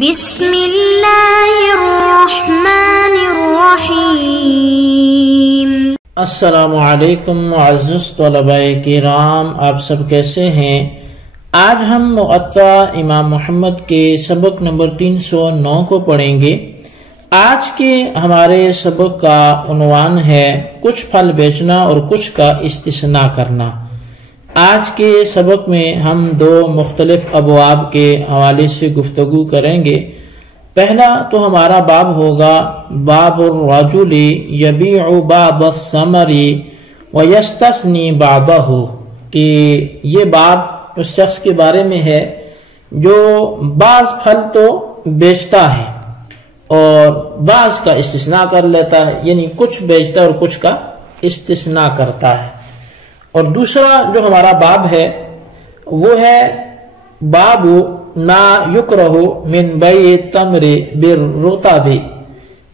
بسم اللہ الرحمن الرحیم۔ السلام علیکم معزز طلباء کرام، آپ سب کیسے ہیں؟ آج ہم موطا امام محمد کے سبق نمبر 309 کو پڑھیں گے۔ آج کے ہمارے سبق کا عنوان ہے کچھ پھل بیچنا اور کچھ کا استثناء کرنا۔ آج کے سبق میں ہم دو مختلف ابواب کے حوالے سے گفتگو کریں گے۔ پہلا تو ہمارا باب ہوگا باب الرجل یبیع بعض الثمر ویستثنی بعضہ، کہ یہ باب اس شخص کے بارے میں ہے جو بعض پھل تو بیچتا ہے اور بعض کا استثناء کر لیتا ہے، یعنی کچھ بیچتا ہے اور کچھ کا استثناء کرتا ہے۔ اور دوسرا جو ہمارا باب ہے وہ ہے باب نا یکرہ من بیع التمر بالرطب،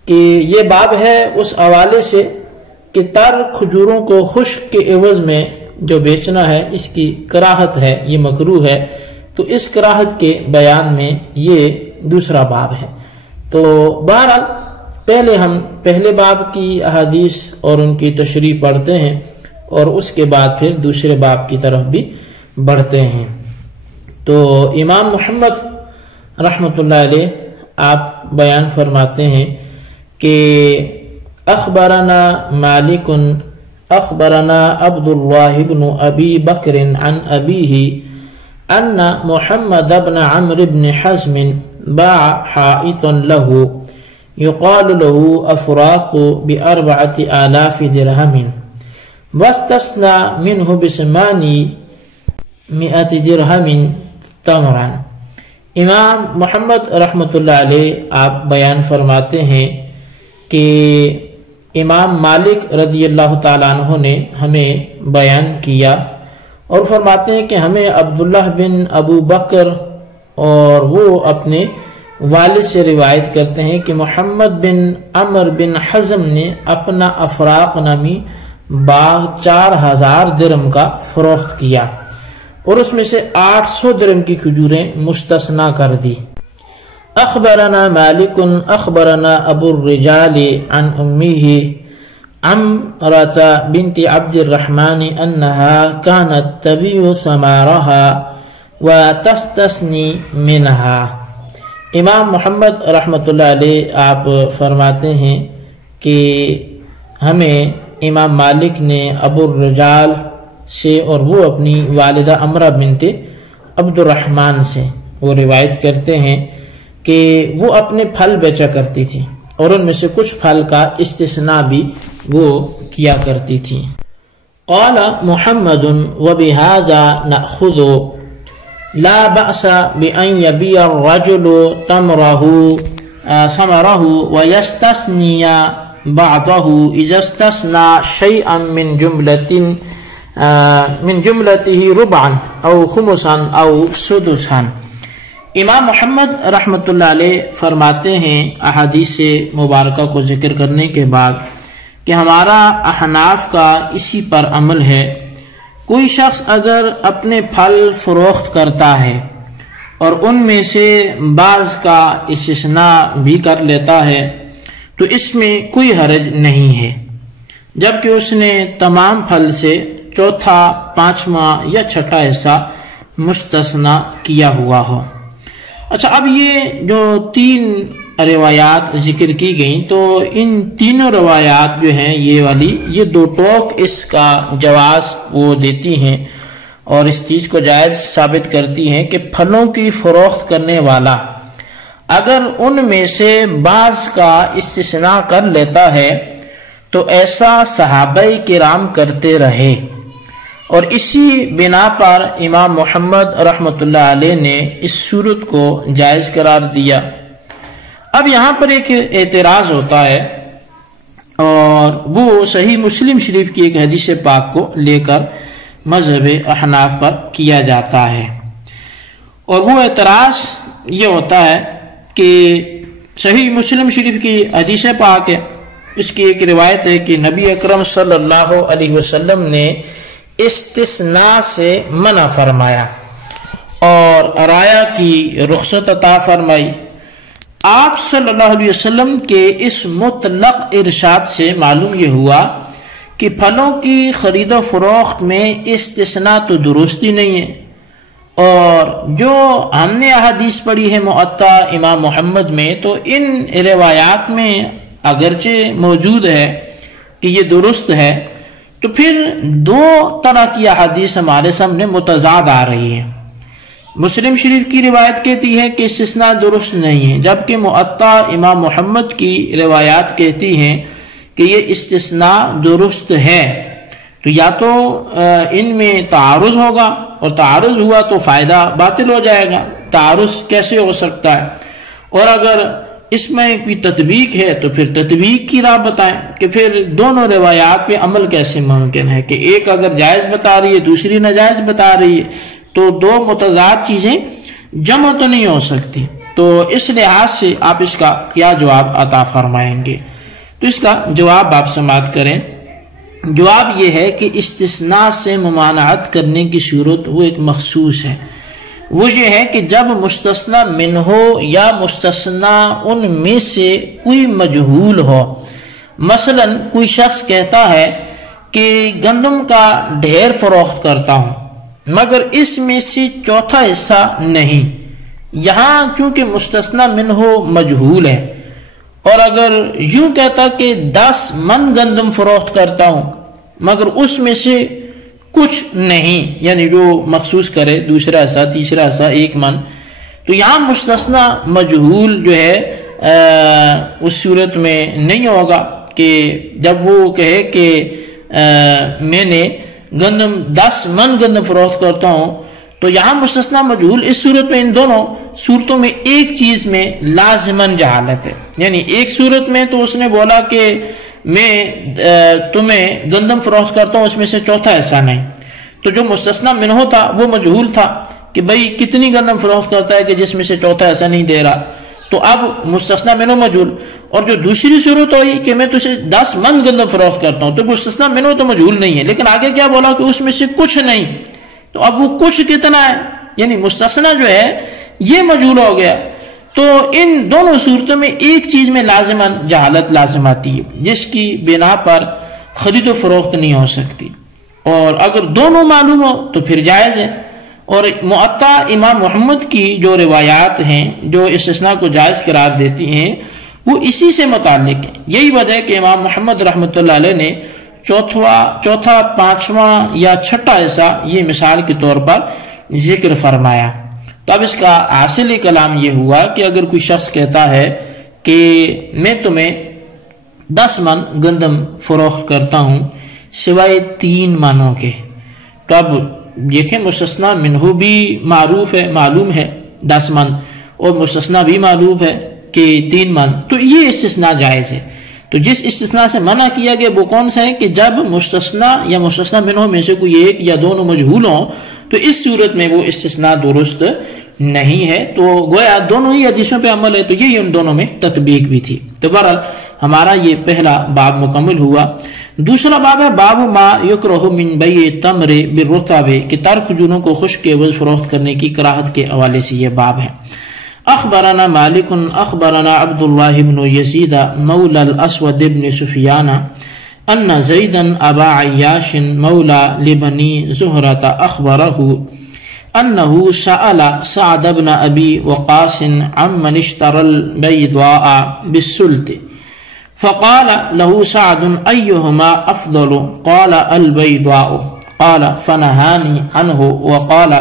کہ یہ باب ہے اس حوالے سے کہ تر کھجوروں کو خشک کے عوض میں جو بیچنا ہے اس کی کراہت ہے، یہ مکروہ ہے۔ تو اس کراہت کے بیان میں یہ دوسرا باب ہے۔ تو بہرحال پہلے ہم پہلے باب کی احادیث اور ان کی تشریح پڑھتے ہیں اور اس کے بعد پھر دوسرے باب کی طرف بھی بڑھتے ہیں۔ تو امام محمد رحمۃ اللہ علیہ آپ بیان فرماتے ہیں کہ اخبرنا مالک اخبرنا عبد اللہ بن ابی بکر عن ابیہ ان محمد بن عمرو بن حزم باع حائطا له يقال له افراق ب4,000 درهم واستثنى منه ب800 درهم تمرا۔ امام محمد رحمۃ اللہ علیہ آپ بیان فرماتے ہیں کہ امام مالک رضی اللہ تعالیٰ عنہ نے ہمیں بیان کیا اور فرماتے ہیں کہ ہمیں عبداللہ بن ابو بکر اور وہ اپنے والد سے روایت کرتے ہیں کہ محمد بن عمر بن حزم نے اپنا افراق نامی باغ 4,000 درہم کا فروخت کیا اور اس میں سے 800 درہم کی کھجوریں مستثنی کر دی۔ اخبرنا مالک اخبرنا ابو الرجال عن امیہ عمرة بنت عبد الرحمن انها كانت تبيع ثمارها وتستثني منها۔ امام محمد رحمۃ اللہ علیہ آپ فرماتے ہیں کہ ہمیں امام مالک نے ابو الرجال سے اور وہ اپنی والدہ عمرہ بنت عبد الرحمن سے وہ روایت کرتے ہیں کہ وہ اپنے پھل بیچا کرتی تھی اور ان میں سے کچھ پھل کا استثناء بھی وہ کیا کرتی تھی۔ قال محمد وبهذا نأخذ لا بأس بأن يبيع الرجل ثمره ويستثني بعضه اذا استثنى شيئا من جملته ربعا او خمسا او سدسا۔ امام محمد رحمۃ اللہ علیہ فرماتے ہیں احادیث مبارکہ کو ذکر کرنے کے بعد کہ ہمارا احناف کا اسی پر عمل ہے، کوئی شخص اگر اپنے پھل فروخت کرتا ہے اور ان میں سے بعض کا استثناء بھی کر لیتا ہے تو اس میں کوئی حرج نہیں ہے، جبکہ اس نے تمام پھل سے چوتھا، پانچواں یا چھٹا حصہ مستثنی کیا ہوا ہو۔ اچھا، اب یہ جو 3 روایات ذکر کی گئیں تو ان تینوں روایات جو ہیں یہ 2 ٹوک اس کا جواز وہ دیتی ہیں اور اس چیز کو جائز ثابت کرتی ہیں کہ پھلوں کی فروخت کرنے والا اگر ان میں سے بعض کا استثناء کر لیتا ہے تو ایسا صحابہ کرام کرتے رہے، اور اسی بنا پر امام محمد رحمۃ اللہ علیہ نے اس صورت کو جائز قرار دیا۔ اب یہاں پر ایک اعتراض ہوتا ہے اور وہ صحیح مسلم شریف کی ایک حدیث پاک کو لے کر مذہب احناف پر کیا جاتا ہے، اور وہ اعتراض یہ ہوتا ہے کہ صحیح مسلم شریف کی حدیث پاک ہے، اس کی ایک روایت ہے کہ نبی اکرم صلی اللہ علیہ وسلم نے استثناء سے منع فرمایا اور عرایا کی رخصت عطا فرمائی، آپ صلی اللہ علیہ وسلم کے اس مطلق ارشاد سے معلوم یہ ہوا کہ پھلوں کی خرید و فروخت میں استثناء تو درست ہی نہیں ہے، اور جو ہم نے احادیث پڑھی ہے معطا امام محمد میں، تو ان روایات میں اگرچہ موجود ہے کہ یہ درست ہے، تو پھر دو طرح کی احادیث ہمارے سامنے متضاد آ رہی ہے۔ مسلم شریف کی روایت کہتی ہے کہ استثناء درست نہیں ہے، جبکہ معطا امام محمد کی روایات کہتی ہیں کہ یہ استثناء درست ہے۔ تو یا تو ان میں تعارض ہوگا، اور تعارض ہوا تو فائدہ باطل ہو جائے گا، تعارض کیسے ہو سکتا ہے؟ اور اگر اس میں کوئی تطبیق ہے تو پھر تطبیق کی راہ بتائیں کہ پھر دونوں روایات پہ عمل کیسے ممکن ہے، کہ ایک اگر جائز بتا رہی ہے دوسری ناجائز بتا رہی ہے، تو دو متضاد چیزیں جمع تو نہیں ہو سکتی۔ تو اس لحاظ سے آپ اس کا کیا جواب عطا فرمائیں گے؟ تو اس کا جواب آپ سماعت کریں۔ جواب یہ ہے کہ استثناء سے ممانعت کرنے کی صورت وہ ایک مخصوص ہے، وہ یہ ہے کہ جب مستثنی منہ یا مستثنی ان میں سے کوئی مجہول ہو۔ مثلا کوئی شخص کہتا ہے کہ گندم کا ڈھیر فروخت کرتا ہوں، مگر اس میں سے چوتھا حصہ نہیں۔ یہاں چونکہ مستثنی منہ مجہول ہے، اور اگر یوں کہتا کہ 10 من گندم فروخت کرتا ہوں مگر اس میں سے کچھ نہیں، یعنی جو مخصوص کرے دوسرا حصہ تیسرا حصہ 1 من، تو یہاں مستثنی مجہول جو ہے اس صورت میں نہیں ہوگا کہ جب وہ کہے کہ میں نے 10 من گندم فروخت کرتا ہوں، تو یہاں مستثنی مجہول اس صورت میں ان دونوں صورتوں میں ایک چیز میں لازماً جہالت ہے۔ یعنی ایک صورت میں تو اس نے بولا کہ میں تمہیں گندم فروخت کرتا ہوں، اس میں سے چوتھا حصہ نہیں، تو جو مستثنی منہ تھا وہ مجہول تھا کہ بھئی کتنی گندم فروخت کرتا ہے کہ جس میں سے چوتھا حصہ نہیں دے رہا، تو اب مستثنی منہ مجہول۔ اور جو دوسری صورت ہوئی کہ میں تجھے 10 من گندم فروخت کرتا ہوں، تو مستثنی منہ تو مجہول نہیں ہے، لیکن آگے کیا بولا کہ اس میں سے کچھ نہیں، تو اب وہ کچھ کتنا ہے، یعنی مستثنی جو ہے یہ مجہول ہو گیا۔ تو ان دونوں صورتوں میں ایک چیز میں لازماً جہالت لازم آتی ہے، جس کی بنا پر خرید و فروخت نہیں ہو سکتی، اور اگر دونوں معلوم ہو تو پھر جائز ہے۔ اور معطا امام محمد کی جو روایات ہیں جو استثناء کو جائز قرار دیتی ہیں، وہ اسی سے متعلق ہے۔ یہی وجہ ہے کہ امام محمد رحمۃ اللہ علیہ نے چوتھا 5واں یا 6واں حصہ یہ مثال کے طور پر ذکر فرمایا۔ تو اب اس کا حاصل کلام یہ ہوا کہ اگر کوئی شخص کہتا ہے کہ میں تمہیں 10 من گندم فروخت کرتا ہوں سوائے 3 منوں کے، تو اب دیکھیں مستثنی منہ بھی معروف ہے، معلوم ہے 10 من، اور مستثنی بھی معلوم ہے کہ 3 من، تو یہ استثناء جائز ہے۔ تو جس استثناء سے منع کیا گیا وہ کون سا ہے کہ جب مستثنی یا مستثنی منہ میں سے کوئی ایک یا دونوں مجہول ہوں، تو اس صورت میں وہ استثناء درست نہیں ہے۔ تو گویا دونوں ہی حدیثوں پہ عمل ہے، تو یہی ان دونوں میں تطبیق بھی تھی۔ تو بہرحال ہمارا یہ پہلا باب مکمل ہوا۔ دوسرا باب ہے باب ما یکرہ من بیع التمر بالرطب، کہ تر کھجوروں کو خشک کے عوض فروخت کرنے کی کراہت کے حوالے سے یہ باب ہے۔ اخبرنا مالک اخبرنا عبد الله بن يزيد مولى الاسود بن سفيان ان زيدا ابا عياش مولى لبني زهرة اخبره انه سأل سعد بن ابي وقاص عمن اشترى البيضاء بالسلط، فقال له سعد ايهما افضل؟ قال البيضاء، قال فنهاني عنه وقال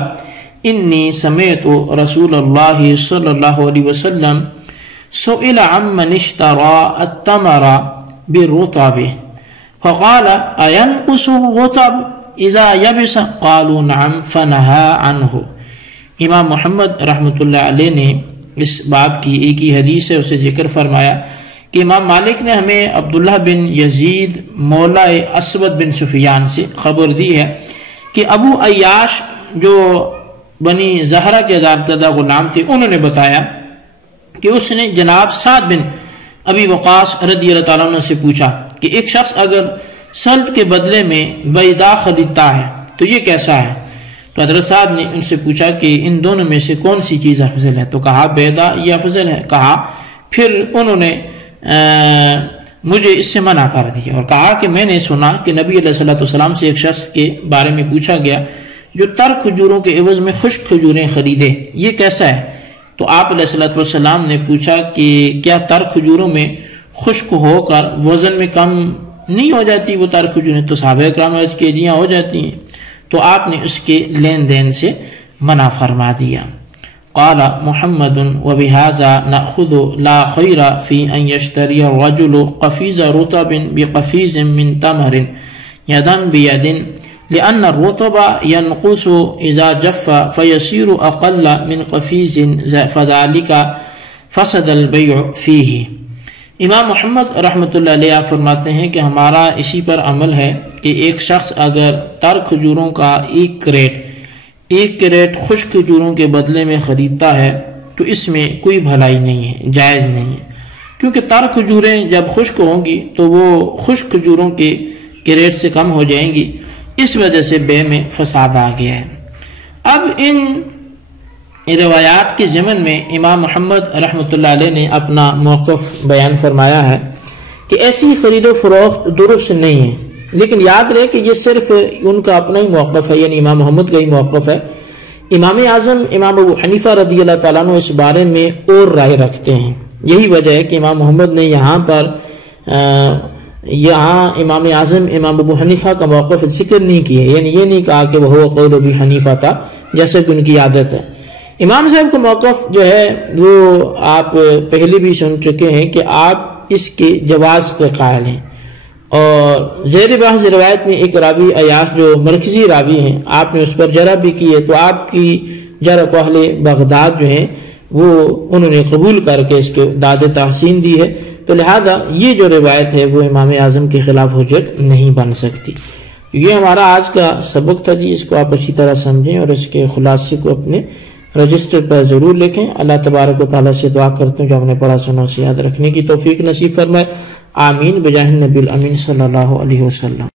انی سمعت رسول اللہ صلی اللہ علیہ وسلم سئل عمن اشترى التمر بالرطب فقال اینقص الرطب اذا یبس؟ قالوا نعم فنہا عنہ۔ امام محمد رحمۃ اللہ علیہ نے اس باب کی ایک ہی حدیث ہے اسے ذکر فرمایا کہ امام مالک نے ہمیں عبداللہ بن یزید مولا اسود بن سفیان سے خبر دی ہے کہ ابو عیاش جو بنی زہرہ کے آزاد کردہ غلام تھے، انہوں نے بتایا کہ اس نے جناب سعد بن ابی وقاص رضی اللہ تعالیٰ عنہ سے پوچھا کہ ایک شخص اگر سلط کے بدلے میں بیضا خریدتا ہے تو یہ کیسا ہے؟ تو حضرت سعد نے ان سے پوچھا کہ ان دونوں میں سے کون سی چیز افضل ہے؟ تو کہا بیضا یہ افضل ہے۔ کہا پھر انہوں نے مجھے اس سے منع کر دیا اور کہا کہ میں نے سنا کہ نبی علیہ الصلوۃ والسلام سے ایک شخص کے بارے میں پوچھا گیا جو تر کھجوروں کے عوض میں خشک کھجوریں خریدے، یہ کیسا ہے؟ تو آپ علیہ الصلوۃ والسلام نے پوچھا کہ کیا تر کھجوروں میں خشک ہو کر وزن میں کم نہیں ہو جاتی وہ تر کھجوریں؟ تو صحابہ کرام نے اس کے جی ہاں ہو جاتی ہیں، تو آپ نے اس کے لین دین سے منع فرما دیا۔ قال محمد وبهذا نأخذ لا خير في أن يشتري الرجل قفيز رطب بقفيز من تمر يدا بيد لأن الرطب ينقص إذا جف فيصير أقل من قفيز فذلك فسد البيع فيه۔ امام محمد رحمۃ اللہ علیہ فرماتے ہیں کہ ہمارا اسی پر عمل ہے کہ ایک شخص اگر تر کھجوروں کا ایک کریٹ خشک کھجوروں کے بدلے میں خریدتا ہے تو اس میں کوئی بھلائی نہیں ہے، جائز نہیں ہے، کیونکہ تر کھجوریں جب خشک ہوں گی تو وہ خشک کھجوروں کے کریٹ سے کم ہو جائیں گی، اس وجہ سے بے میں فساد آ گیا ہے۔ اب ان روایات کے ضمن میں امام محمد رحمۃ اللہ علیہ نے اپنا موقف بیان فرمایا ہے کہ ایسی خرید و فروخت درست نہیں ہے، لیکن یاد رہے کہ یہ صرف ان کا اپنا ہی موقف ہے، یعنی امام محمد کا ہی موقف ہے۔ امام اعظم امام ابو حنیفہ رضی اللہ تعالیٰ عنہ اس بارے میں اور رائے رکھتے ہیں، یہی وجہ ہے کہ امام محمد نے یہاں امام اعظم امام ابو حنیفہ کا موقف ذکر نہیں کیا، یعنی یہ نہیں کہا کہ وہ قول ابی حنیفہ تھا جیسے کہ ان کی عادت ہے۔ امام صاحب کا موقف جو ہے وہ آپ پہلے بھی سن چکے ہیں کہ آپ اس کے جواز کے قائل ہیں، اور زیر بحث روایت میں ایک راوی عیاش جو مرکزی راوی ہیں آپ نے اس پر جرح بھی کی ہے، تو آپ کی جرح کو اہل بغداد جو ہیں وہ انہوں نے قبول کر کے اس کے داد تحسین دی ہے، تو لہذا یہ جو روایت ہے وہ امام اعظم کے خلاف حجت نہیں بن سکتی۔ یہ ہمارا آج کا سبق تھا جی، اس کو آپ اچھی طرح سمجھیں اور اس کے خلاصے کو اپنے رجسٹر پر ضرور لکھیں۔ اللہ تبارک و تعالیٰ سے دعا کرتے ہیں جو ہم نے پڑھا سنا اسے یاد رکھنے کی توفیق نصیب فرمائے، آمین بجاہ النبی الامین صلی اللہ علیہ وسلم۔